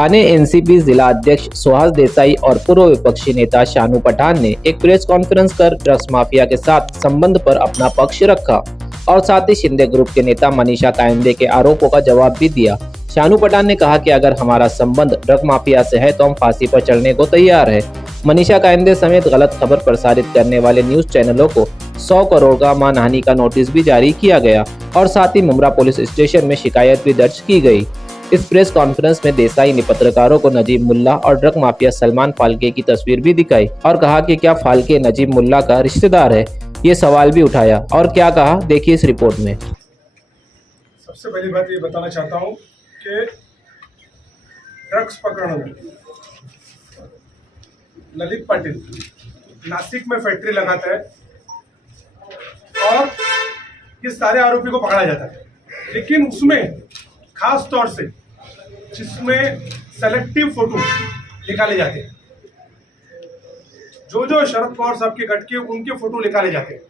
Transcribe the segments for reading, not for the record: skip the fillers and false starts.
Thane NCP जिला अध्यक्ष सुहास देसाई और पूर्व विपक्षी नेता शानू पठान ने एक प्रेस कॉन्फ्रेंस कर ड्रग्स माफिया के साथ संबंध पर अपना पक्ष रखा और साथ ही शिंदे ग्रुप के नेता मनीषा कायंदे के आरोपों का जवाब भी दिया। शानू पठान ने कहा कि अगर हमारा संबंध ड्रग माफिया से है तो हम फांसी पर चढ़ने को तैयार है। मनीषा कायंदे समेत गलत खबर प्रसारित करने वाले न्यूज चैनलों को 100 करोड़ का मानहानि का नोटिस भी जारी किया गया और साथ ही मुमरा पुलिस स्टेशन में शिकायत भी दर्ज की गई। इस प्रेस कॉन्फ्रेंस में देसाई ने पत्रकारों को नजीब मुल्ला और ड्रग माफिया सलमान फाल्के की तस्वीर भी दिखाई और कहा कि क्या फाल्के नजीब मुल्ला का रिश्तेदार है, ये सवाल भी उठाया। और क्या कहा, देखिए इस रिपोर्ट में। सबसे पहली बात ये बताना चाहता हूँ कि ड्रग्स पकड़ने में ललित पाटिल नासिक में फैक्ट्री लगाता है और ये सारे आरोपी को पकड़ा जाता है, लेकिन उसमें खास तौर से जिसमें सेलेक्टिव फोटो निकाले जाते हैं, जो शरद पवार साहब के गट के उनके फोटो निकाले जाते हैं।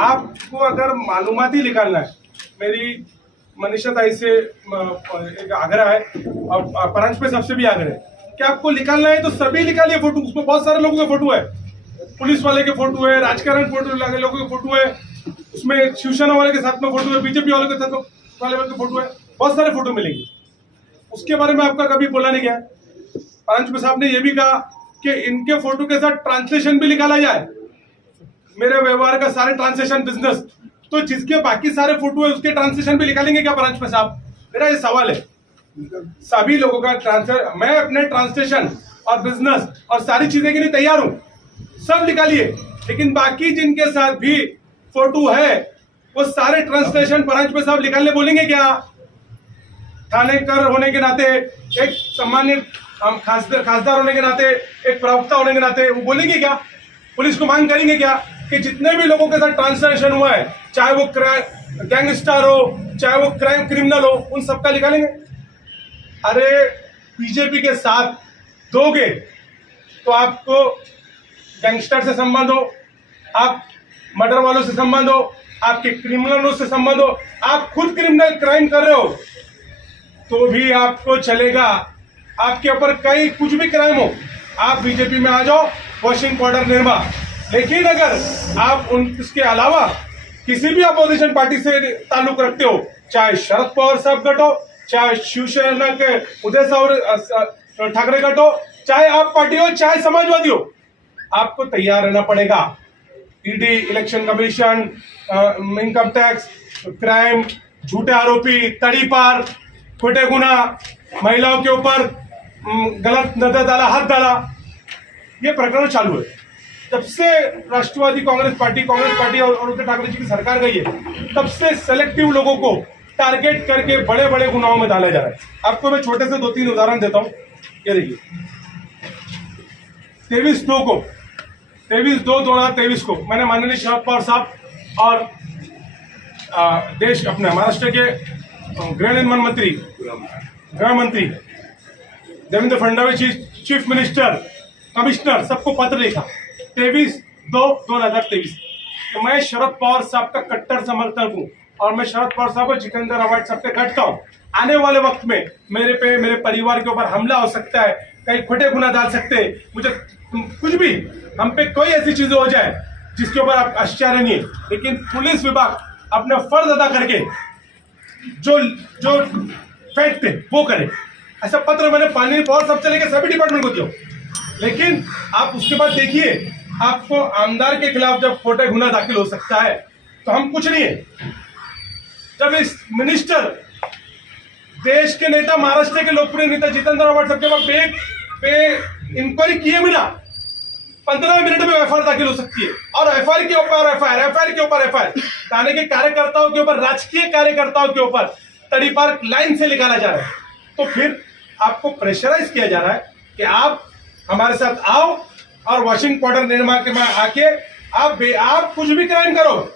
आपको अगर मालूमाती निकालना है, मेरी मनीषा ताई से एक आग्रह है और परांजपे साहब से भी आग्रह है कि आपको निकालना है तो सभी निकालिए फोटो। उसमें बहुत सारे लोगों के फोटो है, पुलिस वाले के फोटो है, राजकारण फोटो लगे लोगों के फोटो है, उसमें शिवसेना वाले के साथ में फोटो है, बीजेपी वालों के साथ वाले के फोटो है, बहुत सारे फोटो मिलेंगे। उसके बारे में आपका कभी बोला नहीं गया। परांजपे साहब ने यह भी कहा कि इनके फोटो के साथ ट्रांसलेशन भी निकाला जाए, मेरे व्यवहार का सारे ट्रांसलेशन बिजनेस, तो जिसके बाकी सारे फोटो है उसके ट्रांसलेशन भी निकालेंगे क्या परांजपे साहब? मेरा ये सवाल है। सभी लोगों का ट्रांसलेशन, मैं अपने ट्रांसलेशन और बिजनेस और सारी चीजें के लिए तैयार हूं, सब निकालिए, लेकिन बाकी जिनके साथ भी फोटो है वो सारे ट्रांसलेशन परांजपे साहब निकालने बोलेंगे क्या? थानेकर होने के नाते, एक सामान्य खासदार होने के नाते, एक प्रवक्ता होने के नाते वो बोलेंगे क्या? पुलिस को मांग करेंगे क्या कि जितने भी लोगों के साथ ट्रांसलेशन हुआ है, चाहे वो गैंगस्टर हो, चाहे वो क्राइम क्रिमिनल हो, उन सबका निकालेंगे? अरे बीजेपी के साथ दोगे तो आपको गैंगस्टर से संबंध हो, आप मर्डर वालों से संबंध हो, आपके क्रिमिनलों से संबंध हो, आप खुद क्रिमिनल क्राइम कर रहे हो तो भी आपको चलेगा। आपके ऊपर कहीं कुछ भी क्राइम हो, आप बीजेपी में आ जाओ, वॉशिंग पाउडर निर्मा। लेकिन अगर आप इसके अलावा किसी भी अपोजिशन पार्टी से ताल्लुक रखते हो, चाहे शरद पवार साहब गट हो, चाहे शिवसेना के उदय ठाकरे गट हो, चाहे आप पार्टी हो, चाहे समाजवादी हो, आपको तैयार रहना पड़ेगा। ED, election commission, income tax, crime, झूठे आरोपी, तड़ीपार, खोटे गुना, महिलाओं के ऊपर गलत नजर डाला, हाथ डाला, ये प्रकरण चालू है। जब से राष्ट्रवादी कांग्रेस पार्टी और उद्धव ठाकरे जी की सरकार गई है, तब से सेलेक्टिव लोगों को टारगेट करके बड़े बड़े गुनाहों में डाला जा रहा है। आपको मैं छोटे से 2-3 उदाहरण देता हूं। ये देखिए, 23/2/2023 को मैंने माननीय शरद पवार साहब और देश अपने महाराष्ट्र के गृह मंत्री देवेंद्र फडणवीस जी, चीफ मिनिस्टर, कमिश्नर, सबको पत्र लिखा 23/2/2023। तो मैं शरद पवार साहब का कट्टर समर्थक हूं और मैं शरद पवार साहब को जितेंद्र अवार्ड सबसे घटता हूं। आने वाले वक्त में मेरे परिवार के ऊपर हमला हो सकता है, कहीं खोटे गुना डाल सकते हैं, मुझे कुछ भी, हम पे कोई ऐसी चीजें हो जाए जिसके ऊपर आप आश्चर्य नहीं है, लेकिन पुलिस विभाग अपना फर्ज अदा करके जो फैक्ट है वो करे। ऐसा पत्र मैंने पानी पवार सबसे लेकर सभी डिपार्टमेंट को दिया, लेकिन आप उसके बाद देखिए, आपको आमदार के खिलाफ जब खोटे गुना दाखिल हो सकता है तो हम कुछ नहीं है। जब इस मिनिस्टर, देश के नेता, महाराष्ट्र के लोकप्रिय नेता जितेंद्र अवार्ड सबके पास पे इंक्वायरी किए बिना 15 मिनट में एफआईआर दाखिल हो सकती है, और एफआईआर के ऊपर एफआईआर थाने के कार्यकर्ताओं के ऊपर, राजकीय कार्यकर्ताओं के ऊपर तड़ीपार लाइन से निकाला जा रहा है। तो फिर आपको प्रेशराइज किया जा रहा है कि आप हमारे साथ आओ और वॉशिंग पाउडर निर्मा के में आके आप कुछ भी क्राइम करो,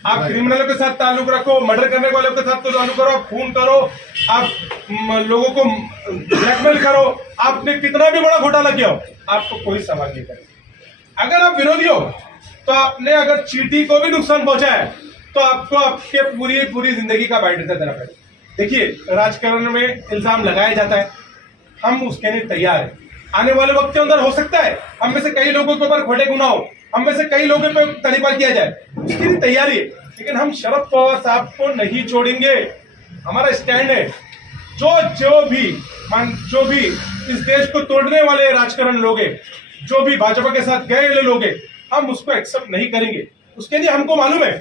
आप क्रिमिनलों के साथ ताल्लुक रखो, मर्डर करने वालों के साथ ताल्लुक करो, खून करो, आप लोगों को ब्लैकमेल करो, आपने कितना भी बड़ा घोटाला किया हो, आपको कोई सवाल नहीं करेगा। अगर आप विरोधी हो तो आपने अगर चीटी को भी नुकसान पहुंचा है तो आपको आपके पूरी जिंदगी का बाइट देना पड़ेगा। देखिए, राजकारण में इल्जाम लगाया जाता है, हम उसके लिए तैयार हैं। आने वाले वक्त के अंदर हो सकता है हम में से कई लोगों के ऊपर खोटे गुनाह हो, हम में से कई लोगों पे तरीका किया जाए, उसके लिए तैयारी है। लेकिन हम शरद पवार साहब को नहीं छोड़ेंगे। हमारा स्टैंड है जो भी इस देश को तोड़ने वाले राजकारण लोग हैं, जो भी भाजपा के साथ गए लोग हैं, हम उसको एक्सेप्ट नहीं करेंगे। उसके लिए हमको मालूम है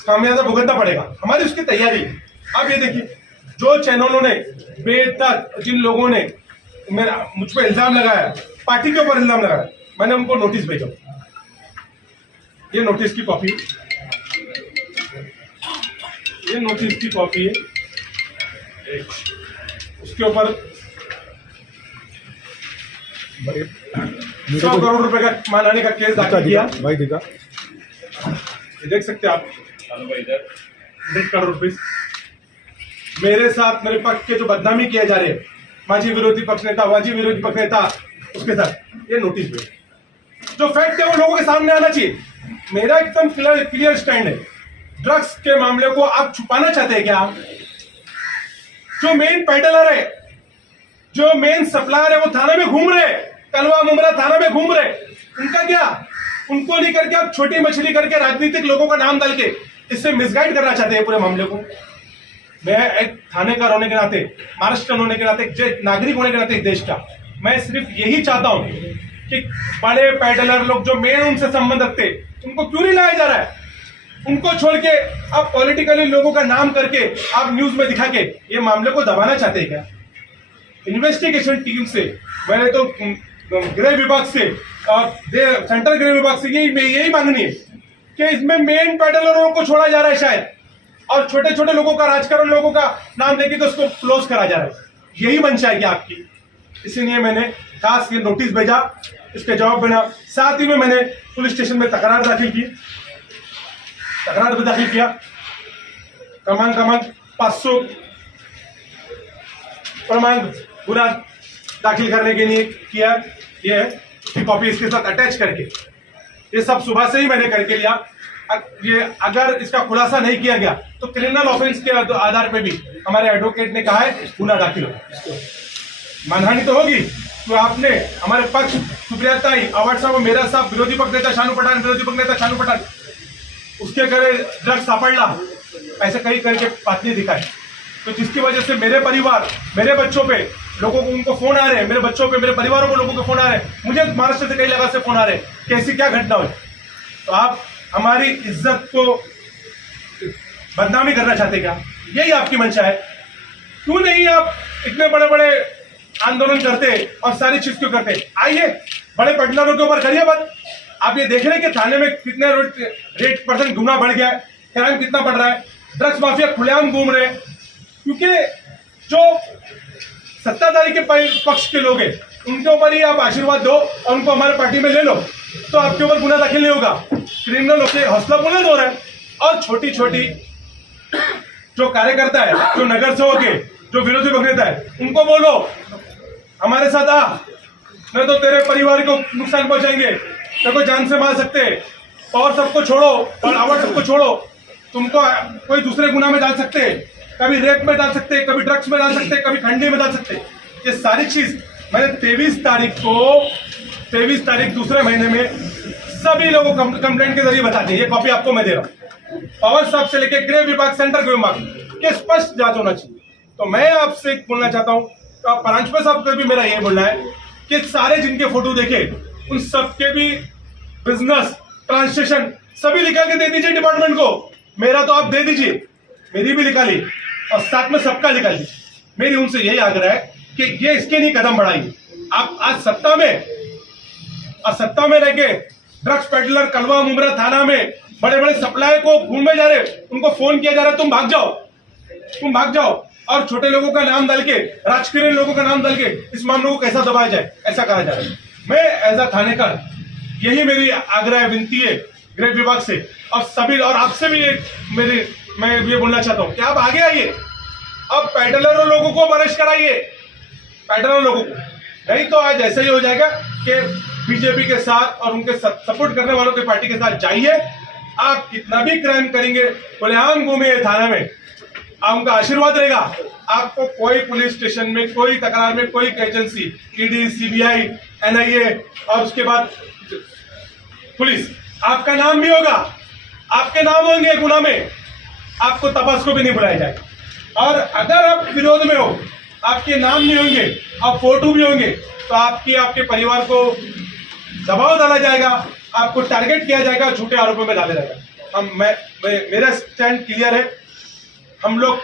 खामियाजा भुगतना पड़ेगा, हमारी उसकी तैयारी है। अब ये देखिए, जो चैनलों ने बेतक जिन लोगों ने मुझ पर इल्जाम लगाया, पार्टी के ऊपर इल्जाम लगाया, मैंने उनको नोटिस भेजा। ये नोटिस की कॉपी, ये नोटिस की कॉपी है, उसके ऊपर 100 करोड़ रुपए का मानहानि का केस दाखिल किया। भाई दिखा, ये देख सकते हैं आप, 100 करोड़ रुपए मेरे साथ, मेरे पक्ष के जो बदनामी किए जा रहे हैं, माजी विरोधी पक्ष नेता, वाजी विरोधी पक्ष नेता, उसके साथ ये नोटिस में जो फैक्ट है वो लोगों के सामने आना चाहिए। मेरा एकदम क्लियर स्टैंड है। ड्रग्स के मामले को आप छुपाना चाहते हैं क्या? आप जो मेन पेडलर है, जो मेन सप्लायर है, वो थाना में घूम रहे, कलवा मुमरा थाना में घूम रहे, उनका क्या? उनको नहीं करके आप छोटी मछली करके राजनीतिक लोगों का नाम डाल के इससे मिसगाइड करना चाहते हैं पूरे मामले को। मैं एक थाने का होने के नाते, महाराष्ट्र होने के नाते, एक नागरिक होने के नाते एक देश का, मैं सिर्फ यही चाहता हूं कि बड़े पैडलर लोग जो मेन उनसे संबंध रखते, उनको क्यों नहीं लाया जा रहा है? उनको छोड़ के आप पॉलिटिकली लोगों का नाम करके आप न्यूज में दिखा के ये मामले को दबाना चाहते हैं क्या? इन्वेस्टिगेशन टीम से, मैंने तो गृह विभाग से और सेंट्रल गृह विभाग से यही मांगनी है कि इसमें मेन पैडलरों को छोड़ा जा रहा है शायद, और छोटे छोटे लोगों का, राजकारण लोगों का नाम देके तो उसको क्लोज करा जा रहा है। यही मंशा है क्या आपकी? इसीलिए मैंने खास ये नोटिस भेजा, इसके जवाब बना। साथ ही में मैंने पुलिस स्टेशन में तकरार दाखिल किया। क्रमांक 500 क्रमांक गुना दाखिल करने के लिए किया। ये है इसकी कॉपी इसके साथ अटैच करके, ये सब सुबह से ही मैंने करके लिया। ये अगर इसका खुलासा नहीं किया गया तो क्रिमिनल ऑफेंस के आधार पे भी हमारे एडवोकेट ने कहा है गुना दाखिल होगा। मानहानि तो होगी, तो आपने हमारे पक्ष सुप्रिया ताई, अवार्ड साहब, मेरा साहब, विरोधी पक्ष नेता शानू पठान, उसके घरे ड्रग्स सापड़ला, ऐसे कई करके बातचीत दिखाई, तो जिसकी वजह से मेरे परिवार, मेरे बच्चों पे लोगों को, उनको फोन आ रहे हैं, मेरे बच्चों पे, मेरे परिवारों को लोगों के फोन आ रहे हैं, मुझे महाराष्ट्र से कई जगह से फोन आ रहे हैं कि ऐसी क्या घटना हुई। तो आप हमारी इज्जत को बदनामी करना चाहते क्या? यही आपकी मंशा है? क्यों नहीं आप इतने बड़े बड़े आंदोलन करते और सारी चीज क्यों करते? आइए बड़े पैडलरों के ऊपर करिए बात। आप ये देख रहे हैं कि थाने में कितने रेट % गुना बढ़ गया है, क्राइम कितना बढ़ रहा है, ड्रग्स माफिया खुलेआम घूम रहे हैं। क्योंकि जो सत्ताधारी के पक्ष के लोग हैं, उनके ऊपर ही आप आशीर्वाद दो और उनको हमारे पार्टी में ले लो, तो आपके ऊपर गुना दाखिल नहीं होगा। क्रिमिनल के हौसला बुलंद हो रहा है। और छोटी छोटी जो कार्यकर्ता है, जो नगर सेवक है, जो विरोधी पक्ष नेता है, उनको बोलो हमारे साथ आ, नहीं तो तेरे परिवार को नुकसान पहुंचाएंगे, तेरे को जान से मार सकते हैं, और सबको छोड़ो और अवार्ड सबको छोड़ो, तुमको कोई दूसरे गुना में डाल सकते हैं, कभी रेप में डाल सकते हैं, कभी ड्रग्स में डाल सकते हैं, कभी खंडे में डाल सकते हैं। ये सारी चीज मैंने 23 तारीख दूसरे महीने में सभी लोगों को कंप्लेंट के जरिए बता दी। ये कॉपी आपको मैं दे रहा हूँ। पवार साहब से लेकर गृह विभाग, सेंट्रल गृह विभाग के स्पष्ट जांच होना चाहिए। तो मैं आपसे बोलना चाहता हूँ, तो परांजपे साहब को भी मेरा ये बोलना है कि सारे जिनके फोटो देखे उन सबके भी बिजनेस, ट्रांसलेशन सभी निकाल के दे दीजिए डिपार्टमेंट को। मेरा तो आप दे दीजिए, मेरी भी निकालिए और साथ में सबका निकालिए। मेरी उनसे यही आग्रह है कि ये इसके नहीं कदम बढ़ाइए। आप आज सत्ता में रह के ड्रग्स पेडलर कलवा मुमरा थाना में बड़े बड़े सप्लाई को घूमने जा रहे, उनको फोन किया जा रहा है तुम भाग जाओ, और छोटे लोगों का नाम डाल के, राजकीय लोगों का नाम डाल के इस मामले को कैसा दबाया जाए, ऐसा कहा जा रहा है। मैं एज अ थानेदार यही मेरी आग्रह विनती है गृह विभाग से और सभी, और आपसे भी मैं ये बोलना चाहता हूं कि आप आगे आइए, अब पैडलर लोगों को अरेस्ट कराइए, पैडलर लोगों को, नहीं तो आज ऐसा ही हो जाएगा कि बीजेपी के साथ और उनके सपोर्ट करने वालों के पार्टी के साथ जाइए, आप कितना भी क्राइम करेंगे, खुलेआम घूमिए थाना में, आप उनका आशीर्वाद रहेगा, आपको कोई पुलिस स्टेशन में, कोई तकरार में, कोई एजेंसी, ईडी, सीबीआई, एनआईए और उसके बाद पुलिस, आपका नाम भी होगा, आपके नाम होंगे गुना में, आपको तपास को भी नहीं बुलाया जाएगा। और अगर आप विरोध में हो, आपके नाम नहीं होंगे और फोटो भी होंगे, तो आपके परिवार को दबाव डाला जाएगा, आपको टारगेट किया जाएगा, झूठे आरोपों में डाला जाएगा। मेरा स्टैंड क्लियर है। हम लोग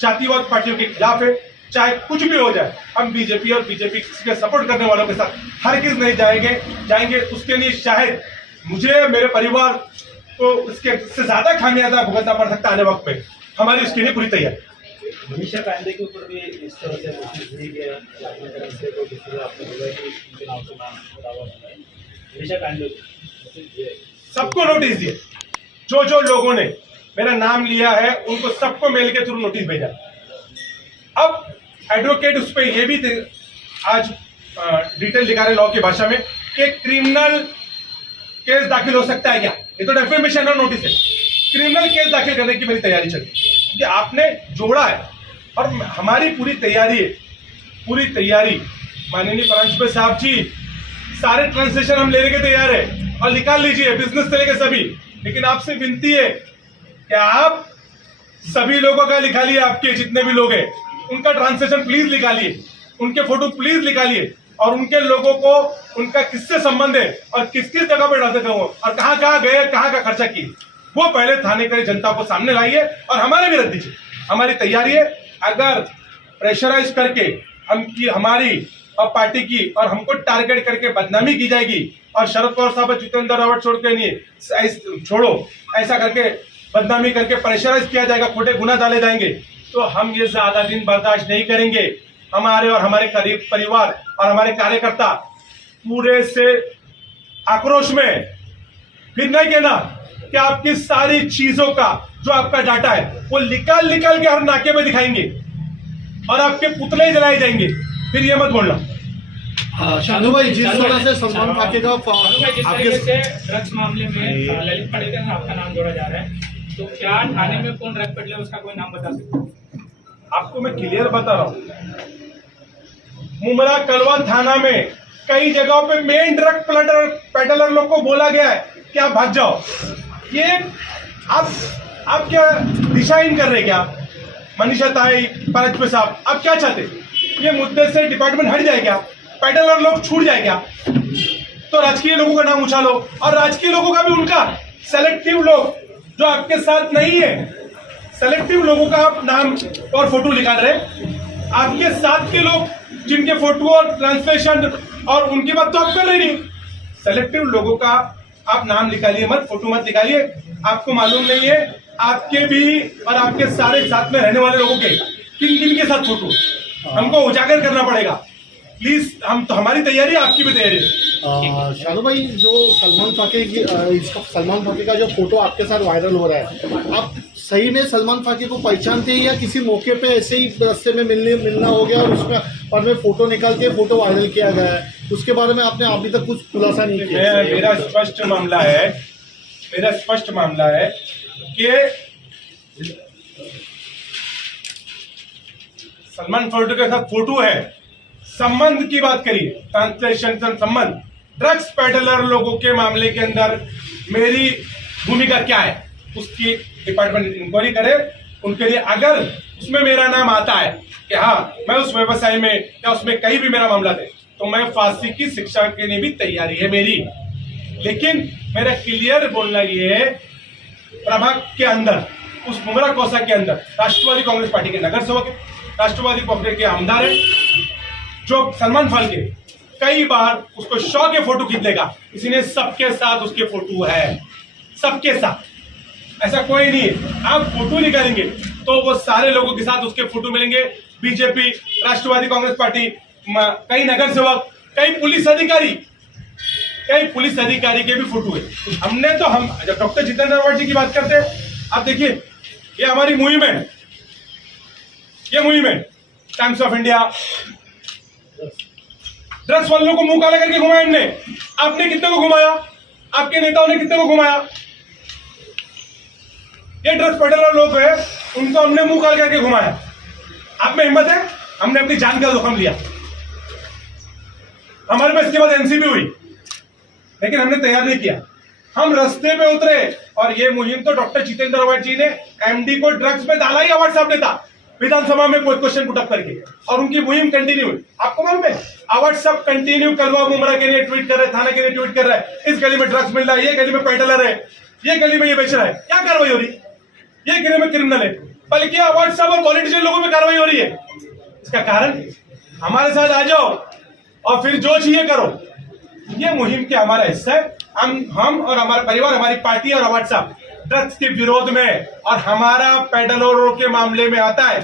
जातिवाद पार्टियों के खिलाफ है, चाहे कुछ भी हो जाए। हम बीजेपी और बीजेपी के सपोर्ट करने वालों के साथ हरगिज़ नहीं जाएंगे। उसके लिए शायद मुझे, मेरे परिवार को इससे ज्यादा खामियाजा भुगतना पड़ सकता है आने वक्त में। हमारी उसके लिए पूरी तैयारी। मनीषा पांडे के ऊपर भी इस तरह से नोटिस दी गया अपनी तरफ से, तो जिस तरह आपने बोला कि उनके नाम से नाम दावा है, मनीषा पांडे सबको नोटिस दिए। जो लोगों ने मेरा नाम लिया है उनको सबको मेल के थ्रू नोटिस भेजा। अब एडवोकेट उस पर यह भी आज डिटेल दिखा रहे लॉ की भाषा में कि क्रिमिनल केस दाखिल हो सकता है क्या। ये तो डेफेमेशन और नोटिस है। क्रिमिनल केस दाखिल करने की मेरी तैयारी चल रही है क्योंकि आपने जोड़ा है और हमारी पूरी तैयारी है। पूरी तैयारी माननीय प्रिंसिपल साहब जी, सारे ट्रांसलेशन हम लेने के तैयार है और निकाल लीजिए, बिजनेस से लेकर सभी। लेकिन आपसे विनती है कि आप सभी लोगों का निकालिए, आपके जितने भी लोग हैं उनका ट्रांसलेशन प्लीज निकालिए, उनके फोटो प्लीज निकालिए और उनके लोगों को उनका किससे संबंध है और किस किस जगह पर रहते थे वो और कहाँ कहाँ गए, कहाँ का खर्चा किए, वो पहले थाने के जनता को सामने लाइए और हमारे भी रख दीजिए। हमारी तैयारी है। अगर प्रेशराइज करके हमारी और पार्टी की और हमको टारगेट करके बदनामी की जाएगी और शरद पवार साहब जितेंद्र रावत छोड़ के नहीं छोड़ो ऐसा करके बदनामी करके प्रेशराइज किया जाएगा, खोटे गुना डाले जाएंगे, तो हम ये ज्यादा दिन बर्दाश्त नहीं करेंगे। हमारे और हमारे करीब परिवार और हमारे कार्यकर्ता पूरे से आक्रोश में फिर नहीं कहना कि आपकी सारी चीजों का जो आपका डाटा है वो निकाल के हर नाके में दिखाएंगे और आपके पुतले जलाए जाएंगे। फिर ये मत बोलना। शानू भाई, जिस तरह से सलमान खान का आपके ड्रग्स मामले में ललित पाडेकर में आपका नाम जोड़ा जा रहा है, तो क्या थाने में कौन ड्रग पेडलर उसका कोई नाम बता सकते हैं? आपको मैं क्लियर बता रहा हूं, मुमरा कलवा थाना में कई जगहों पे मेन ड्रग पेडलर लोग को बोला गया है कि आप भाग जाओ। ये आप क्या डिसाइन कर रहे क्या? मनीषा ताई, प्रिंसिपल साहब, आप क्या चाहते? ये मुद्दे से डिपार्टमेंट हट जाए क्या? पेडलर लोग छूट जाए क्या? तो राजकीय लोगों का नाम उछालो और राजकीय लोगों का भी उनका सेलेक्टिव लोग जो आपके साथ नहीं है, सेलेक्टिव लोगों का आप नाम और फोटो निकाल रहे। आपके साथ के लोग जिनके फोटो और ट्रांसलेशन और उनकी बात तो आप कर रहे नहीं। सेलेक्टिव लोगों का आप नाम निकालिए मत, फोटो मत निकालिए। आपको मालूम नहीं है आपके भी और आपके सारे साथ में रहने वाले लोगों के किन किन के साथ फोटो हमको उजागर करना पड़ेगा। प्लीज, हम तो हमारी तैयारी है, आपकी भी तैयारी है। शानू भाई, जो सलमान फाके का जो फोटो आपके साथ वायरल हो रहा है, आप सही में सलमान फाके को पहचानते हैं या किसी मौके पे ऐसे ही रास्ते में मिलना हो गया और उसमें और में फोटो निकाल के फोटो वायरल किया गया है? उसके बारे में आपने अभी तक कुछ खुलासा नहीं किया? मेरा स्पष्ट मामला है कि सलमान फोटो के साथ फोटो है। संबंध की बात करिए, ट्रांसलेशन संबंध, ड्रग्स पेडलर लोगों के मामले के अंदर मेरी भूमिका क्या है उसकी डिपार्टमेंट इंक्वायरी करे। उनके लिए अगर उसमें मेरा नाम आता है कि हाँ मैं उस व्यवसाय में या उसमें कहीं भी मेरा मामला दे, तो मैं फांसी की शिक्षा के लिए भी तैयारी है मेरी। लेकिन मेरा क्लियर बोलना ये है, प्रभाग के अंदर, उस मुमरा कोसा के अंदर राष्ट्रवादी कांग्रेस पार्टी के नगर सेवक है, राष्ट्रवादी कांग्रेस के आमदार है, जो सलमान खान के कई बार उसको शौक के फोटो खींच लेगा, इसलिए सबके साथ उसके फोटो है, सबके साथ, ऐसा कोई नहीं है। आप फोटो निकालेंगे तो वो सारे लोगों के साथ उसके फोटो मिलेंगे। बीजेपी, राष्ट्रवादी कांग्रेस पार्टी, कई नगर सेवक, कई पुलिस अधिकारी के भी फोटो है। हमने तो हम जब डॉक्टर जितेंद्र रावत जी की बात करते हैं, आप देखिए ये हमारी मुहिम है, टाइम्स ऑफ इंडिया, ड्रग्स वालों को मुंह काला करके घुमाया हमने। आपने कितने को घुमाया? आपके नेताओं ने कितने को घुमाया? ये ड्रग्स पेडलर लोग हैं, उनको हमने मुंह काला करके घुमाया। आप में हिम्मत है? हमने अपनी जान का जोखिम लिया, हमारे में इसके बाद एनसीबी हुई, लेकिन हमने तैयार नहीं किया। हम रास्ते पे उतरे और ये मुहिम तो डॉक्टर जितेंद्र अवार्ड जी ने एमडी को ड्रग्स में डाला ही अवार्ड साहब ने था, विधानसभा में कोई क्वेश्चन पुटअप करके, और उनकी मुहिम कंटिन्यू हुई। आपको मालूम है अवार्ड साहब कंटिन्यू कलवा मुमरा के लिए ट्वीट कर रहे, थाना के लिए ट्वीट कर रहा है, इस गली में ड्रग्स मिल रहा है, ये गली में पेडलर है, ये गली में ये बेच रहा है। क्या कार्रवाई हो रही? ये गली में क्रिमिनल है, बल्कि अवार्ड साहब और पॉलिटिशियन लोगों पे कार्रवाई हो रही है। इसका कारण हमारे साथ आ जाओ और फिर जो चाहिए करो। ये मुहिम के हमारा हिस्सा है। हम और हमारा परिवार, हमारी पार्टी और अवार्ड साहब ड्रग्स के विरोध में, और हमारा पेडलरों के मामले में आता है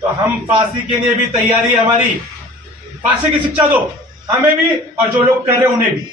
तो हम फांसी के लिए भी तैयारी है हमारी। फांसी की शिक्षा दो हमें भी और जो लोग कर रहे हैं उन्हें भी।